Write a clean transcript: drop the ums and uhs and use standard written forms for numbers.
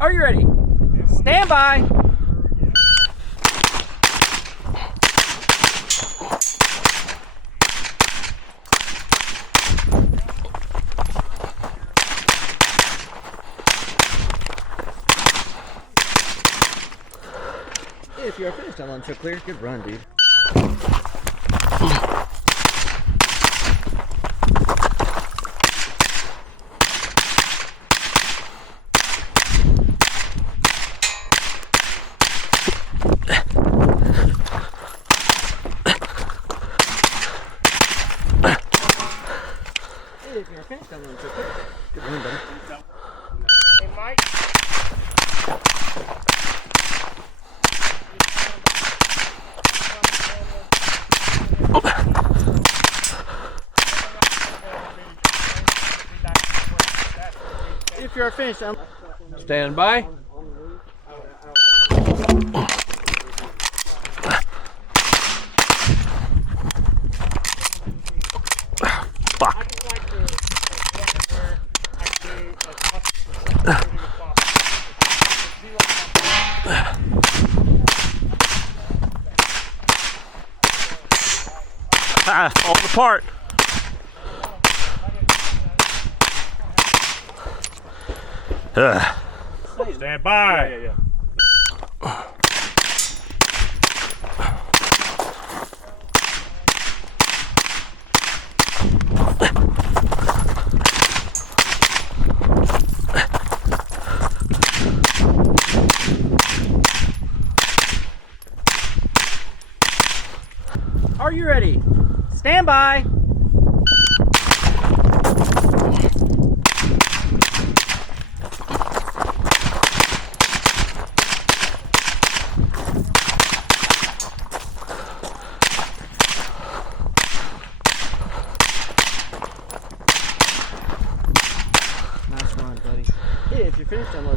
Are you ready? Stand by. If you're finished on lunch, clear. Good run, dude. If you're finished on lunch, clear. Good run, buddy. Hey, Mike. If you're finished on Stand by. Falling apart. Stand by. Yeah. Are you ready? Stand by. Nice run, buddy. If you're finished on lunch.